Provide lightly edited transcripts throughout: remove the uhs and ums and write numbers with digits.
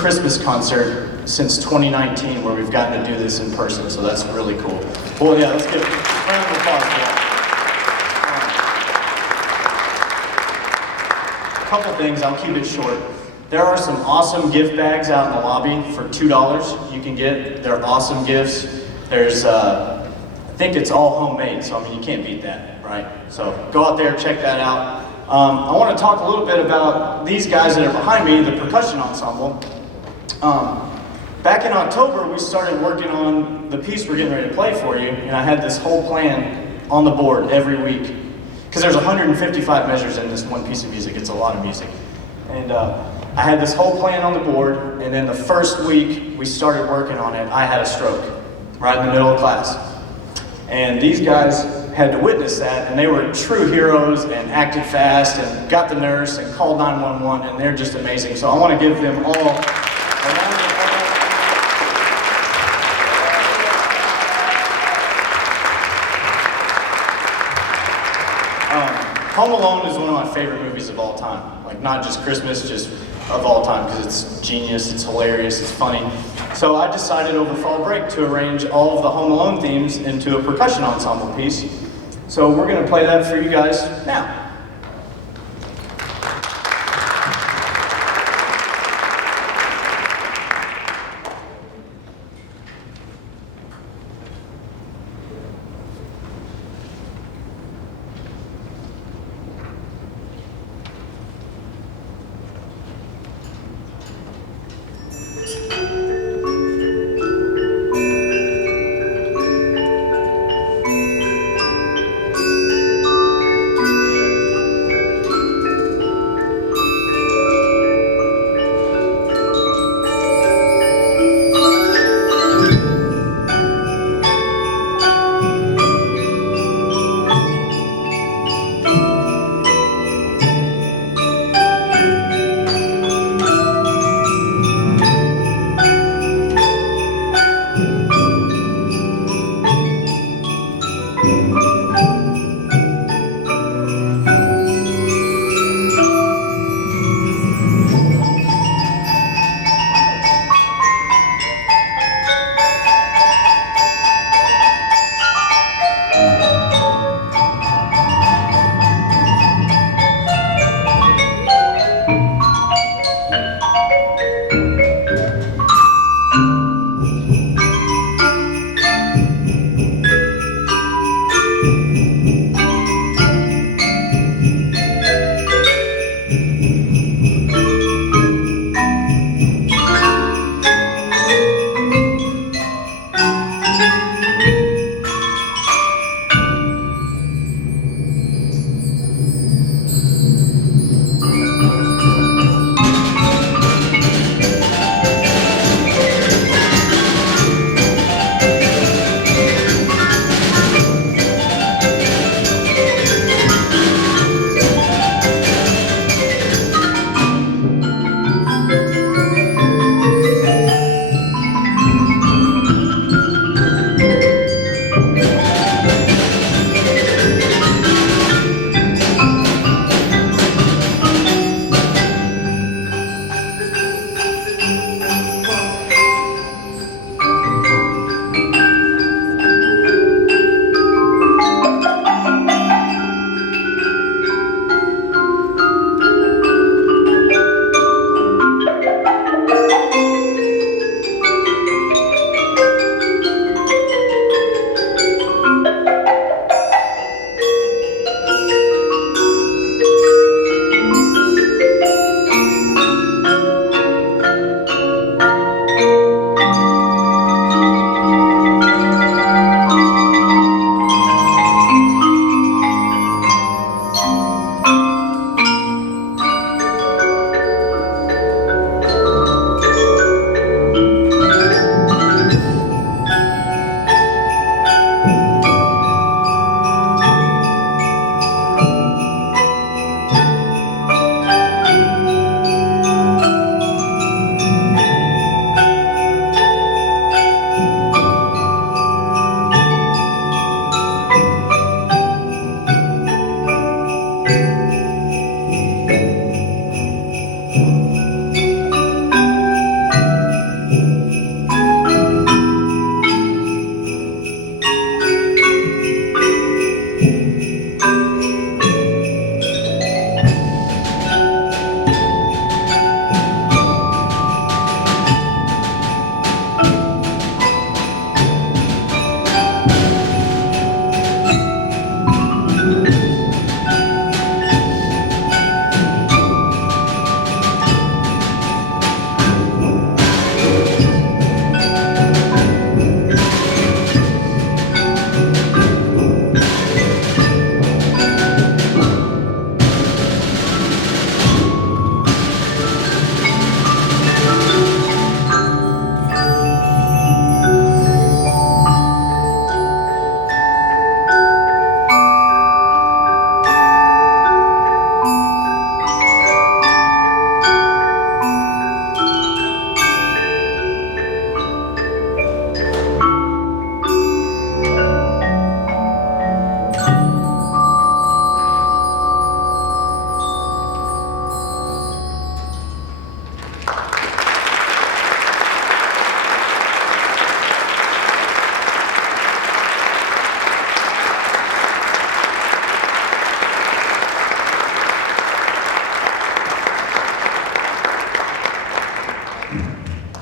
Christmas concert since 2019 where we've gotten to do this in person, so that's really cool. Well, yeah, let's give a round of applause for that. A couple things, I'll keep it short. There are some awesome gift bags out in the lobby for $2 you can get. They're awesome gifts. There's, I think it's all homemade, so I mean, you can't beat that, right? So go out there, check that out. I want to talk a little bit about these guys that are behind me, the Percussion Ensemble. Back in October, we started working on the piece we're getting ready to play for you, and I had this whole plan on the board every week. Because there's 155 measures in this one piece of music, it's a lot of music. And I had this whole plan on the board, and then the first week we started working on it, I had a stroke, right in the middle of class. And these guys had to witness that, and they were true heroes and acted fast and got the nurse and called 911, and they're just amazing. So I want to give them all a round of applause. Home Alone is one of my favorite movies of all time. Like, not just Christmas, just of all time, because it's genius, it's hilarious, it's funny. So I decided over fall break to arrange all of the Home Alone themes into a percussion ensemble piece. So we're going to play that for you guys now.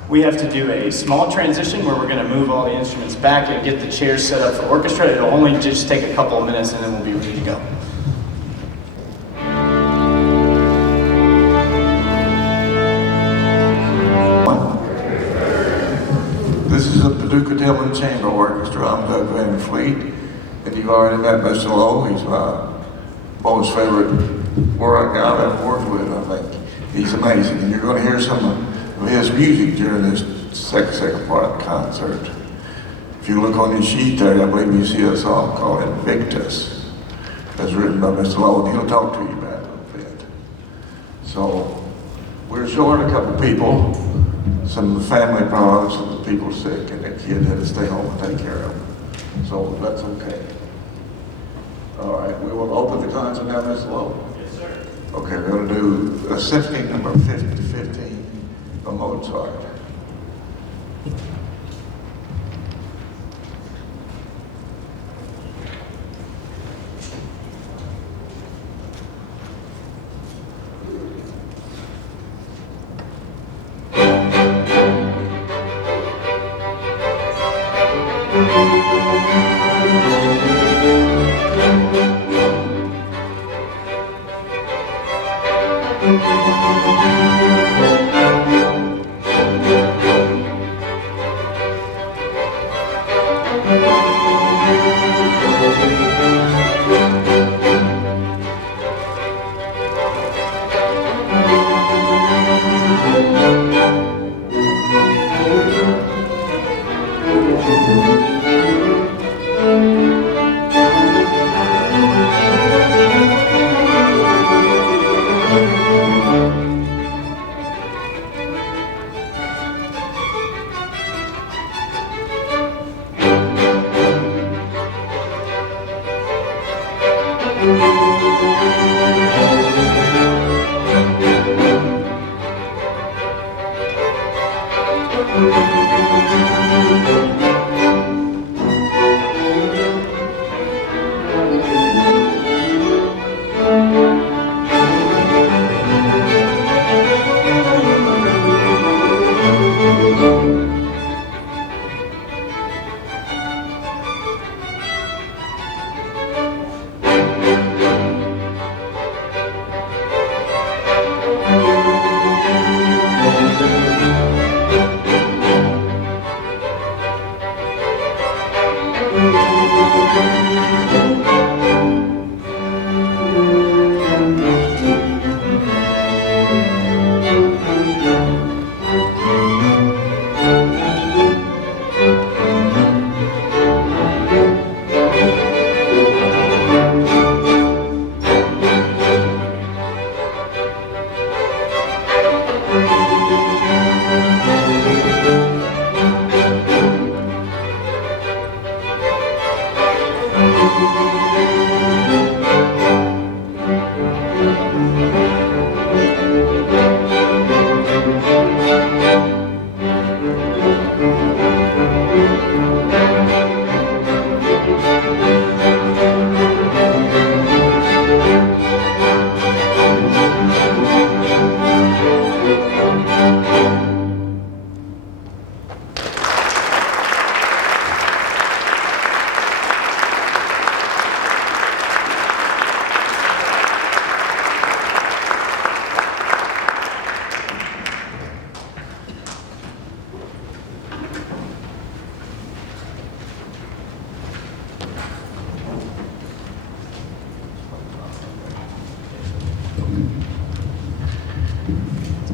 We have to do a small transition where we're going to move all the instruments back and get the chairs set up for orchestra. It'll only just take a couple of minutes and then we'll be ready to go. This is the Paducah Tilghman Chamber Orchestra. I'm Doug Van Fleet, and you've already met Mr. Lowe. He's my most favorite work I've ever worked with, I think. He's amazing, and you're going to hear some of his music during this second part of the concert. If you look on your sheet there, I believe you see a song called Invictus. That's written by Mr. Lowe, and he'll talk to you about it a little bit. So, we're short a couple people, some family problems, some people sick, and their kid had to stay home and take care of them. So that's okay. All right, we will open the concert now, Mr. Lowe. Yes, sir. Okay, we're going to do a symphony number 15 from Mozart.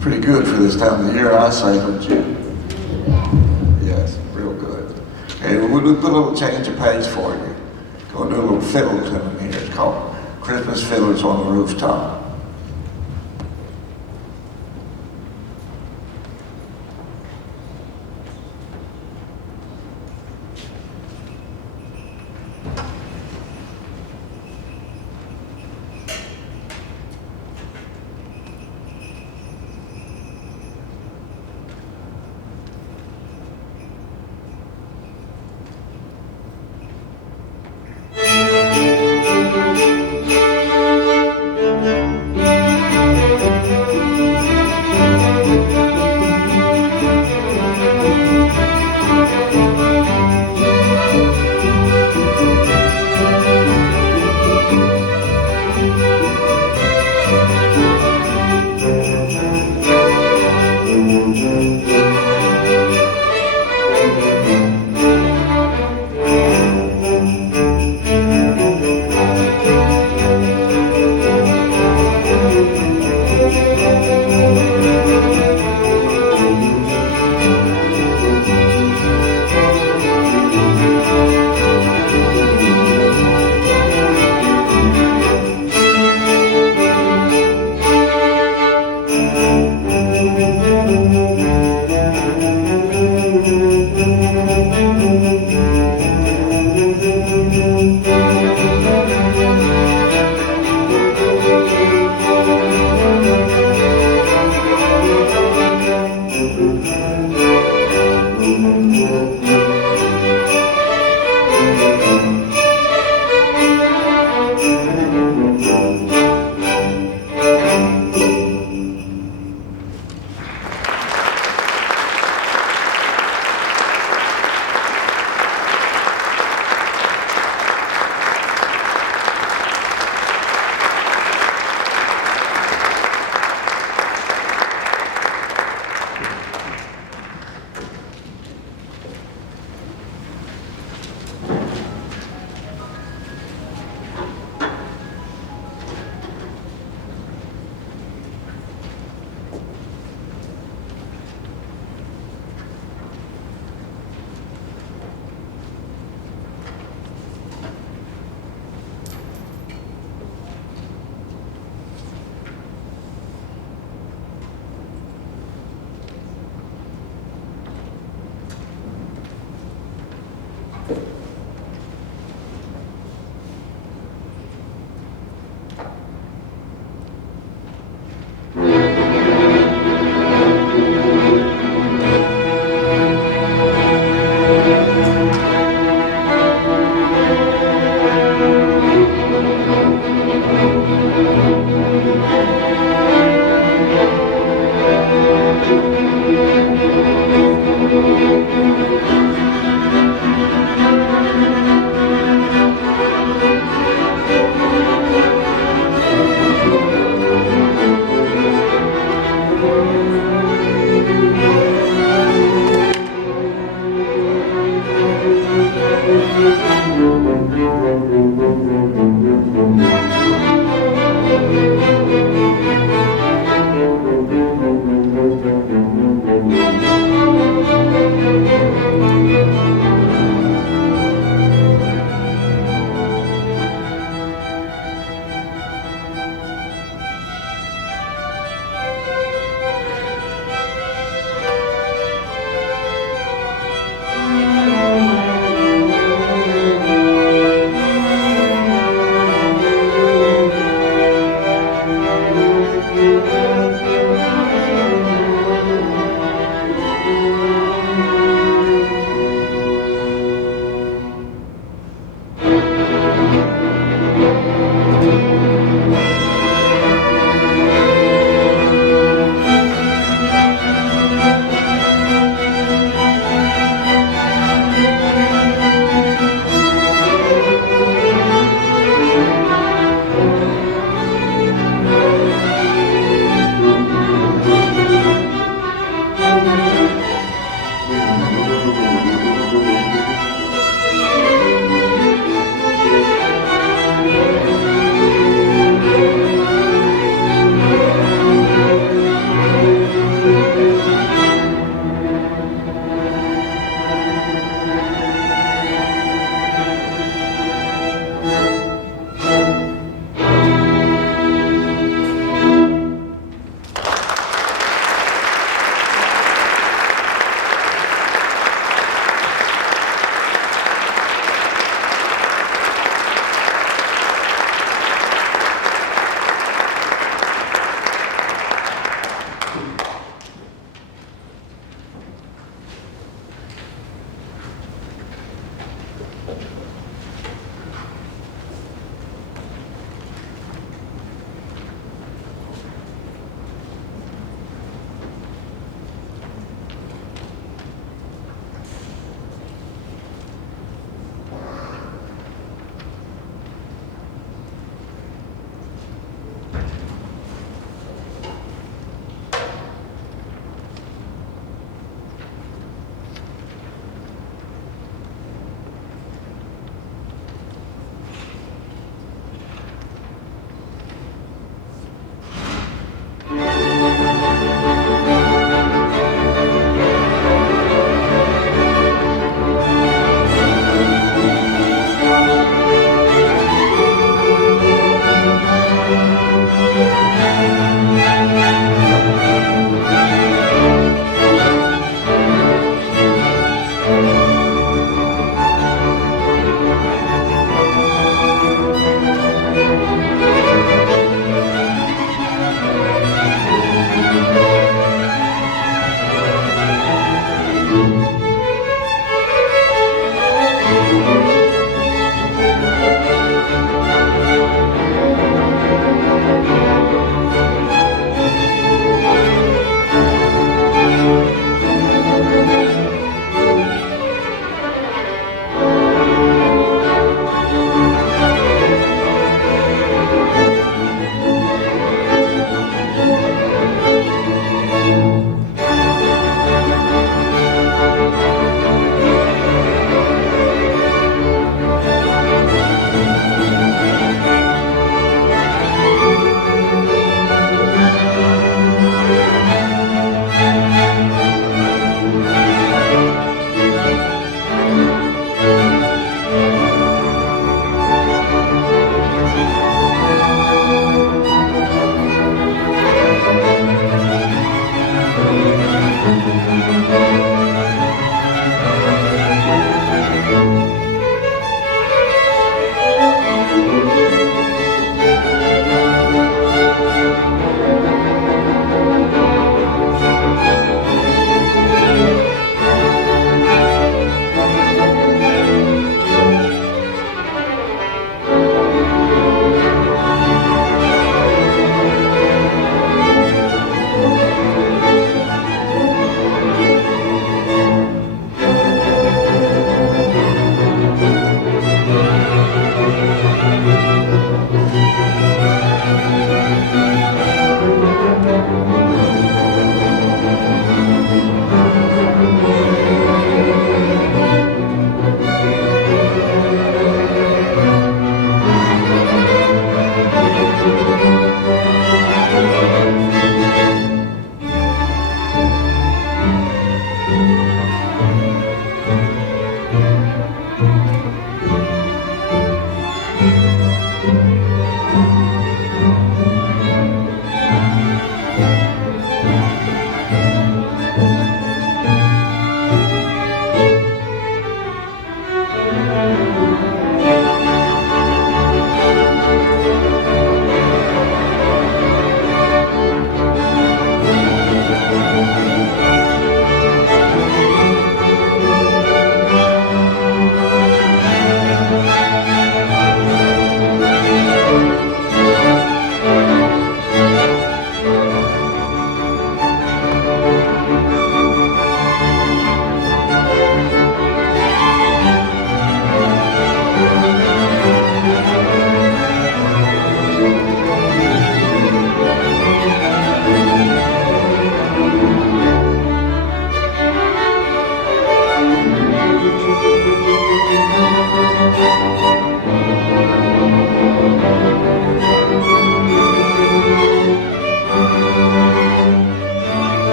Pretty good for this time of the year, I say, don't you? Yes, real good. And we'll do a little change of pace for you. Going to do a little fiddle tune here. It's called Christmas Fiddlers on the Rooftop.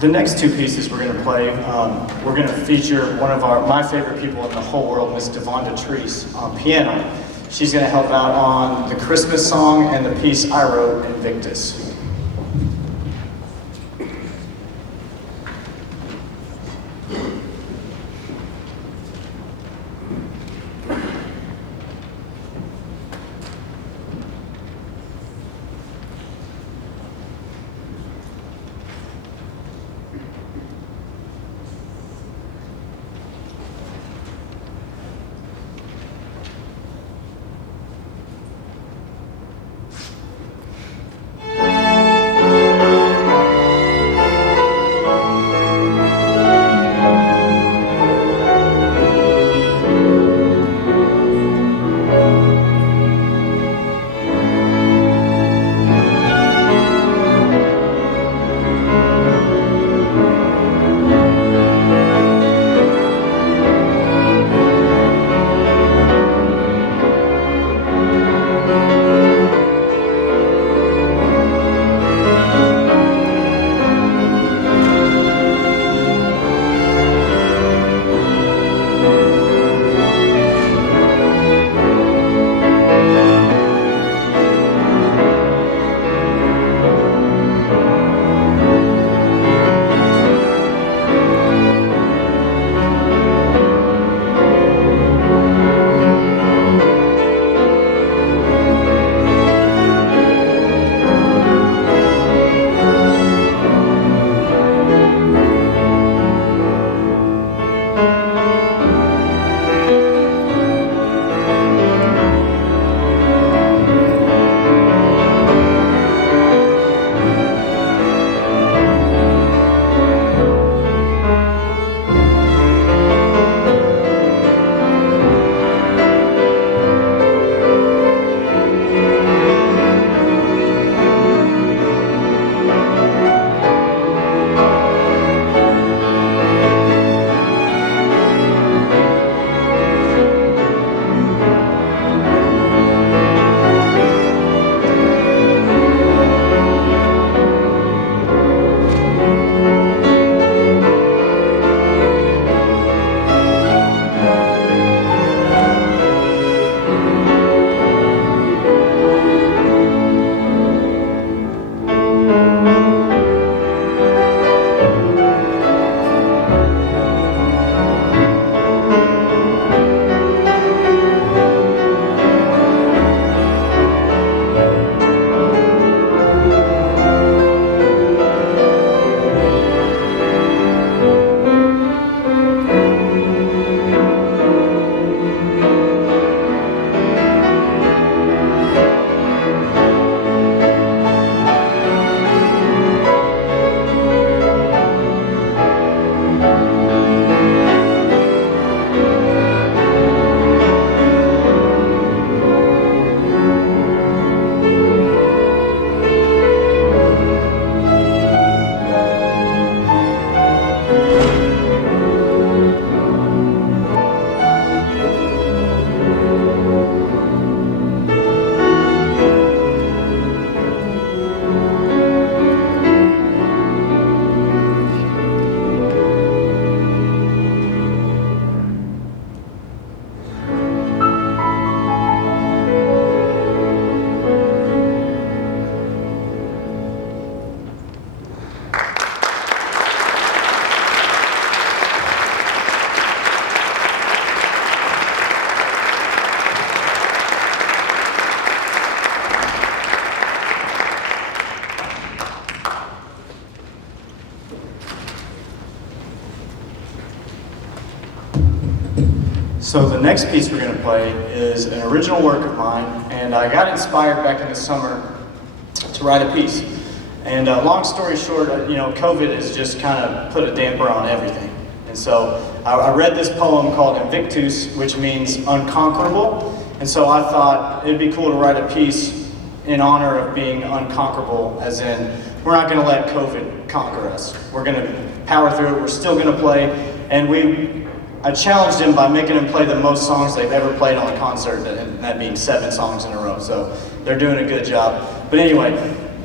The next two pieces we're going to play, we're going to feature one of my favorite people in the whole world, Miss Devonta Treese, on piano. She's going to help out on the Christmas song and the piece I wrote, Invictus. So the next piece we're going to play is an original work of mine, and I got inspired back in the summer to write a piece. And long story short, COVID has just kind of put a damper on everything. And so I read this poem called Invictus, which means unconquerable. And so I thought it'd be cool to write a piece in honor of being unconquerable, as in, we're not going to let COVID conquer us. We're going to power through it. We're still going to play. And I challenged him by making him play the most songs they've ever played on a concert, and that means 7 songs in a row. So they're doing a good job. But anyway,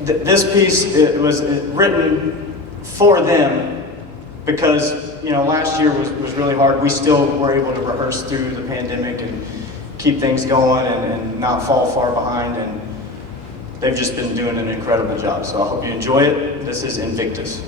this piece, it was written for them, because last year was really hard. We still were able to rehearse through the pandemic and keep things going and not fall far behind, and they've just been doing an incredible job. So I hope you enjoy it. This is Invictus.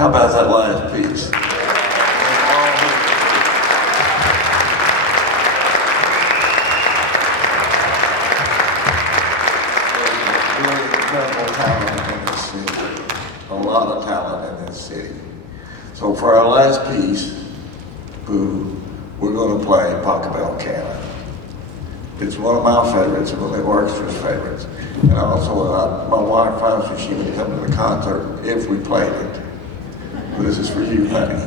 How about that last piece? There's really incredible talent in this city. A lot of talent in this city. So for our last piece, we're going to play Pachelbel Canon. It's one of my favorites, one of the orchestra's favorites. And also, my wife promised me she would come to the concert if we played it. But this is for you, honey.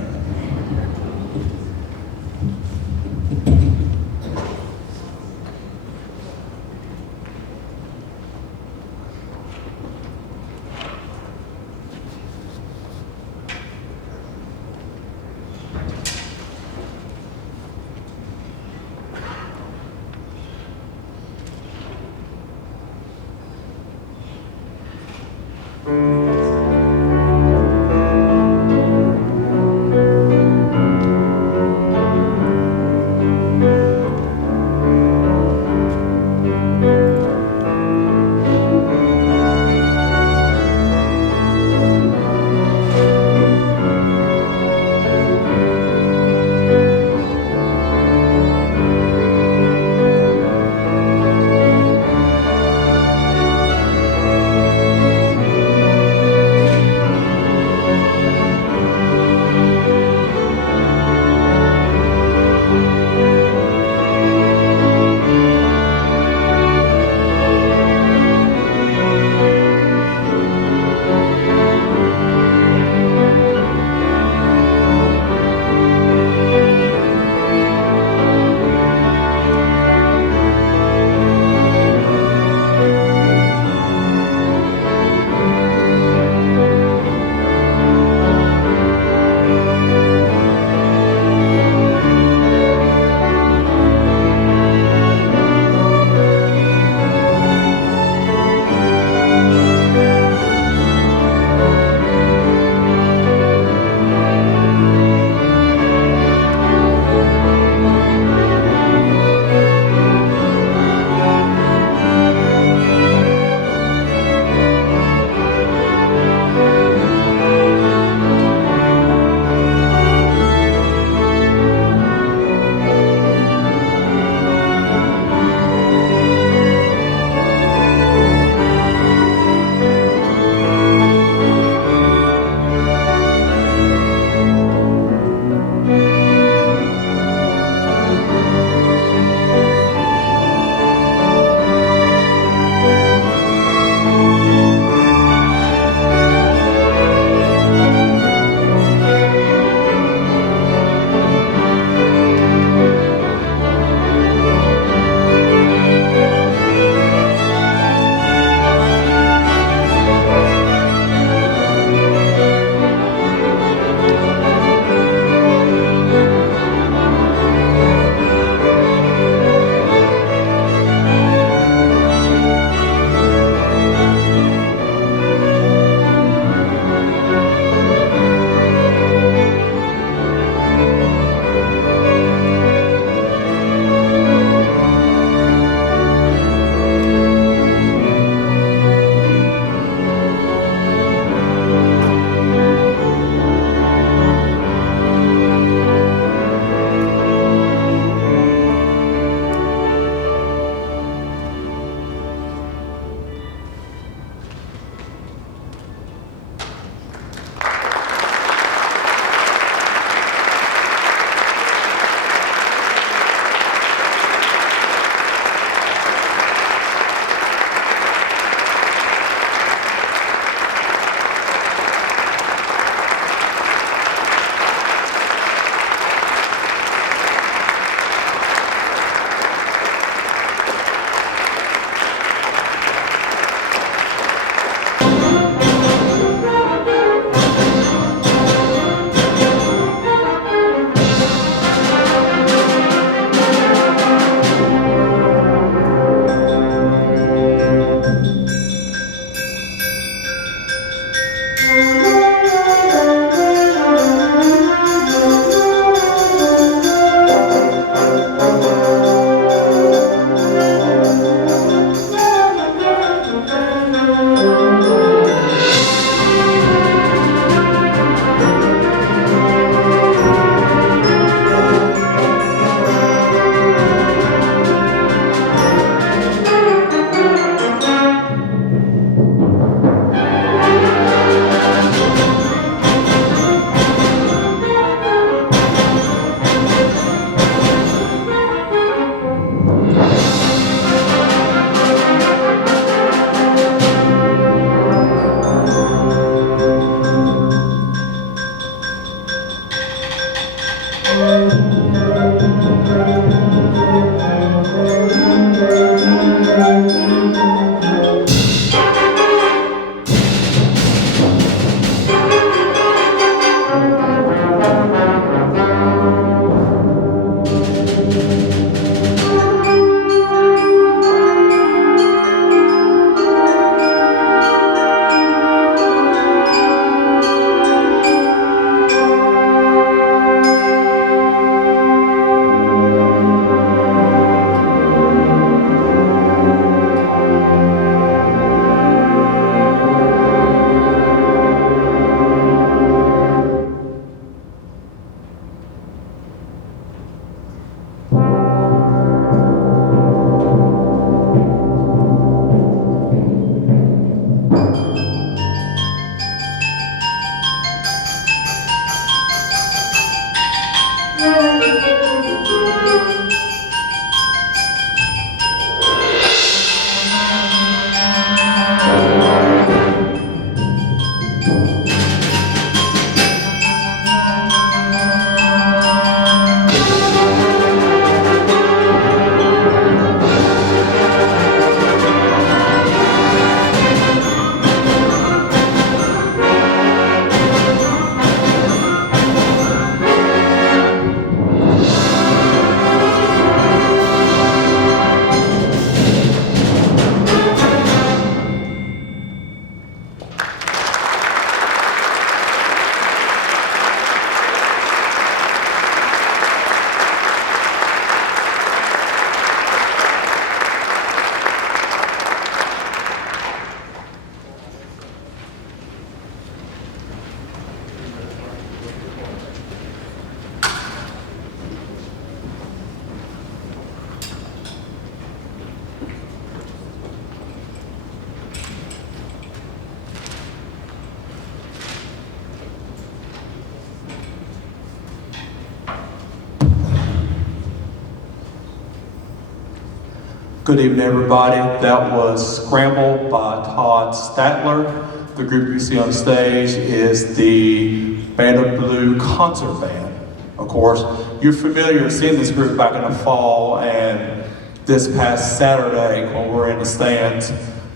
Good evening, everybody. That was Scramble by Todd Statler. The group you see on stage is the Band of Blue concert band. Of course, you're familiar with seeing this group back in the fall and this past Saturday when we were in the stands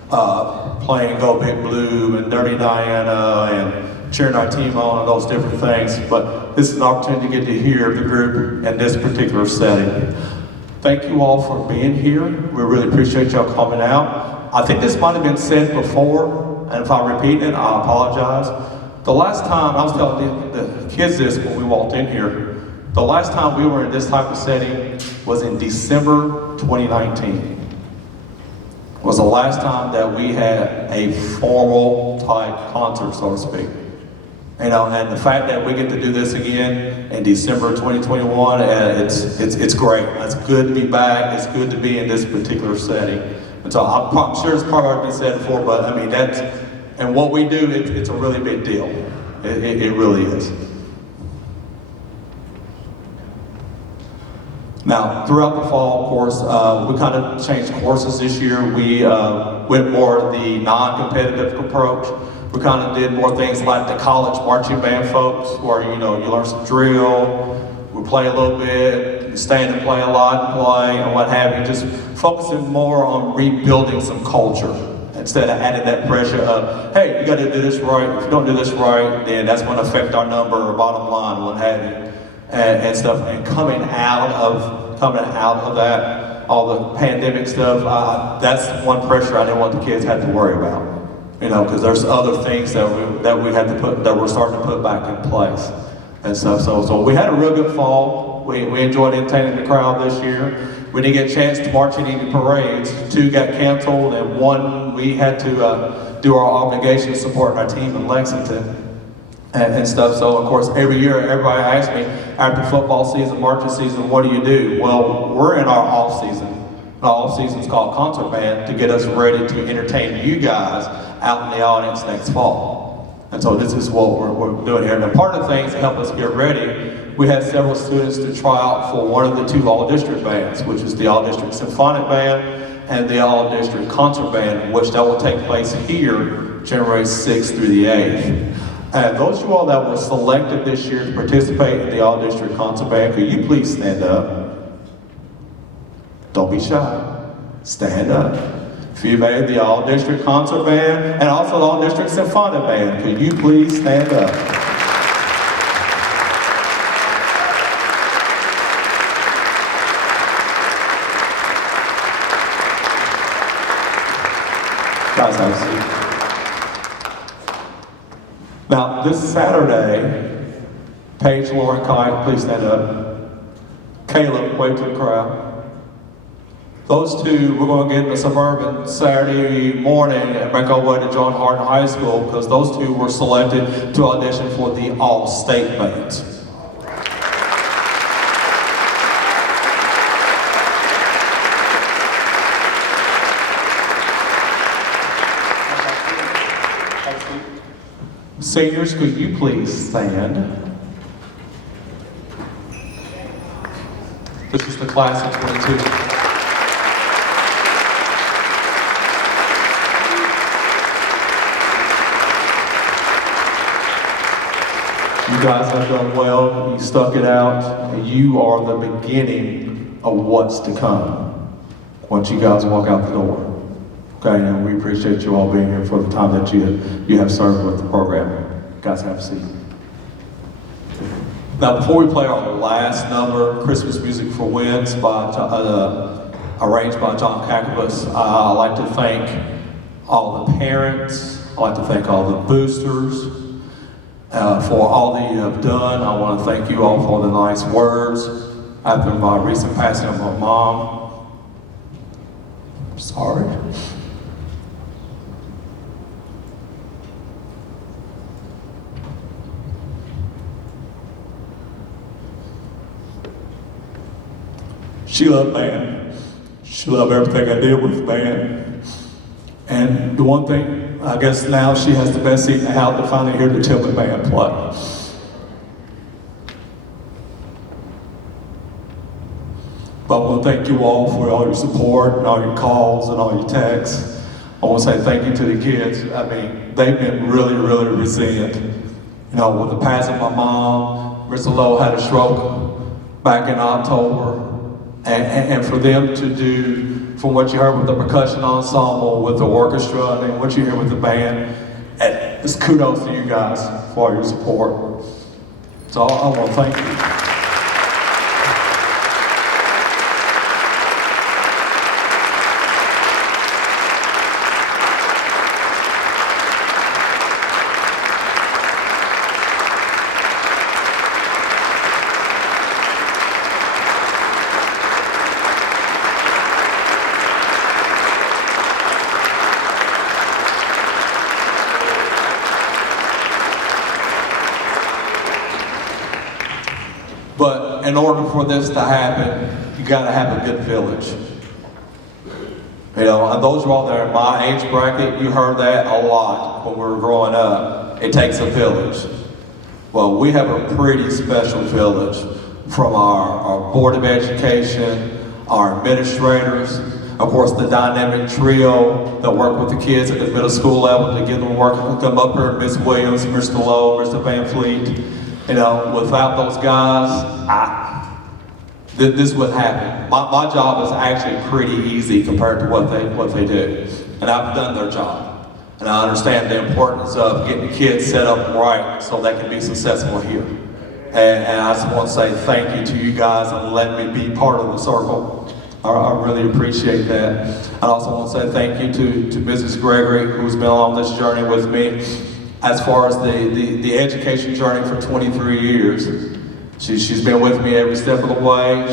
playing Go Big Blue and Dirty Diana and cheering our team on and those different things. But this is an opportunity to get to hear the group in this particular setting. Thank you all for being here. We really appreciate y'all coming out. I think this might have been said before, and if I repeat it, I apologize. The last time, I was telling the kids this when we walked in here, the last time we were in this type of setting was in December 2019. Was the last time that we had a formal type concert, so to speak. You know, and the fact that we get to do this again in December 2021, it's great. It's good to be back. It's good to be in this particular setting. And so I'm sure it's probably already been said before, but I mean, and what we do, it's a really big deal. It really is. Now, throughout the fall, of course, we kind of changed courses this year. We went more the non-competitive approach. We kind of did more things like the college marching band folks, where you learn some drill, we play a little bit, we stand and play a lot and play, and what have you, just focusing more on rebuilding some culture instead of adding that pressure of, hey, you got to do this right. If you don't do this right, then that's going to affect our number or bottom line, what have you, and stuff. And coming out of that, all the pandemic stuff, that's one pressure I didn't want the kids to have to worry about. Because there's other things that we had to put, that we're starting to put back in place and stuff. So we had a real good fall. We enjoyed entertaining the crowd this year. We didn't get a chance to march in any parades. 2 got canceled, and 1 we had to do our obligation to support our team in Lexington and stuff. So of course, every year everybody asks me after football season, marching season, what do you do? Well, we're in our off season. Our off season is called concert band to get us ready to entertain you guys out in the audience next fall. And so this is what we're doing here. And part of the things to help us get ready, we had several students to try out for one of the 2 all-district bands, which is the all-district symphonic band and the all-district concert band, which that will take place here January 6th through the 8th. And those of you all that were selected this year to participate in the all-district concert band, could you please stand up? Don't be shy. Stand up. If you made the all-district concert band and also the all-district symphonic band, could you please stand up? Guys, have a seat. Now, this Saturday, Paige, Lauren, Kai, please stand up. Caleb, wave to the crowd. Those 2, we're going to get in the Suburban Saturday morning and make our way to John Hart High School, because those 2 were selected to audition for the all-state bands. Seniors, could you please stand? This is the class of 22. You guys have done well, you stuck it out, and you are the beginning of what's to come once you guys walk out the door. Okay, and we appreciate you all being here for the time that you have served with the program. You guys have a seat. Now, before we play our last number, Christmas Music for Winds, arranged by John Kakavas, I'd like to thank all the parents, I'd like to thank all the boosters, for all that you have done. I want to thank you all for the nice words after my recent passing of my mom. Sorry. She loved band. She loved everything I did with band. And the one thing, I guess now she has the best seat in the house to finally hear the Tilghman band play. But I want to thank you all for all your support and all your calls and all your texts. I want to say thank you to the kids. I mean, they've been really, really resilient. You know, with the passing of my mom, Mr. Lowe had a stroke back in October. And for them to do, from what you heard with the percussion ensemble, with the orchestra, and what you hear with the band, it's kudos to you guys for all your support. So I want to thank you. But in order for this to happen, you gotta have a good village. You know, and those of you all that are in my age bracket, you heard that a lot when we were growing up. It takes a village. Well, we have a pretty special village from our Board of Education, our administrators, of course the dynamic trio that work with the kids at the middle school level to get them working, come up here, Ms. Williams, Mr. Lowe, Mr. Van Fleet. You know, without those guys, this would happen. My job is actually pretty easy compared to what they do. And I've done their job. And I understand the importance of getting the kids set up right so they can be successful here. And I just want to say thank you to you guys and letting me be part of the circle. I really appreciate that. I also want to say thank you to Mrs. Gregory, who's been on this journey with me. As far as the education journey for 23 years, she's been with me every step of the way.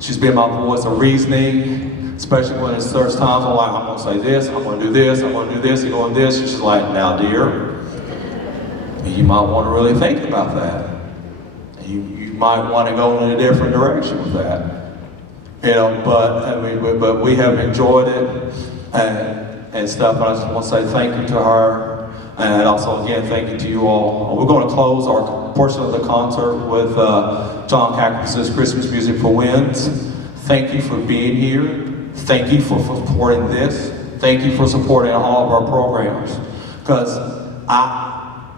She's been my voice of reasoning, especially when it's certain times I'm like, I'm gonna say this, I'm gonna do this, I'm gonna do this, you're going this. She's like, now dear, you might want to really think about that. You might want to go in a different direction with that. You know, but we have enjoyed it and stuff. And I just want to say thank you to her. And also, again, thank you to you all. We're going to close our portion of the concert with John Cactus's Christmas Music for Winds. Thank you for being here. Thank you for supporting this. Thank you for supporting all of our programs. Because I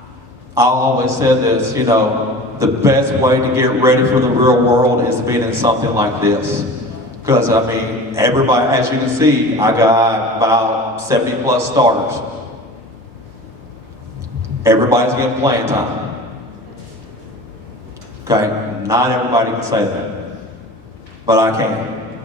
always said this, you know, the best way to get ready for the real world is to be in something like this. Because, I mean, everybody, as you can see, I got about 70 plus starters. Everybody's getting playing time. Okay? Not everybody can say that. But I can.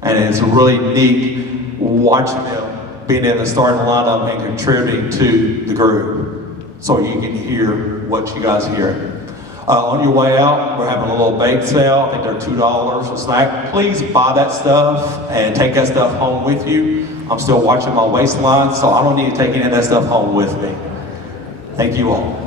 And it's really neat watching them being in the starting lineup and contributing to the group. So you can hear what you guys hear. On your way out, we're having a little bake sale. I think they're $2 a snack. Please buy that stuff and take that stuff home with you. I'm still watching my waistline, so I don't need to take any of that stuff home with me. Thank you all.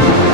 Thank you.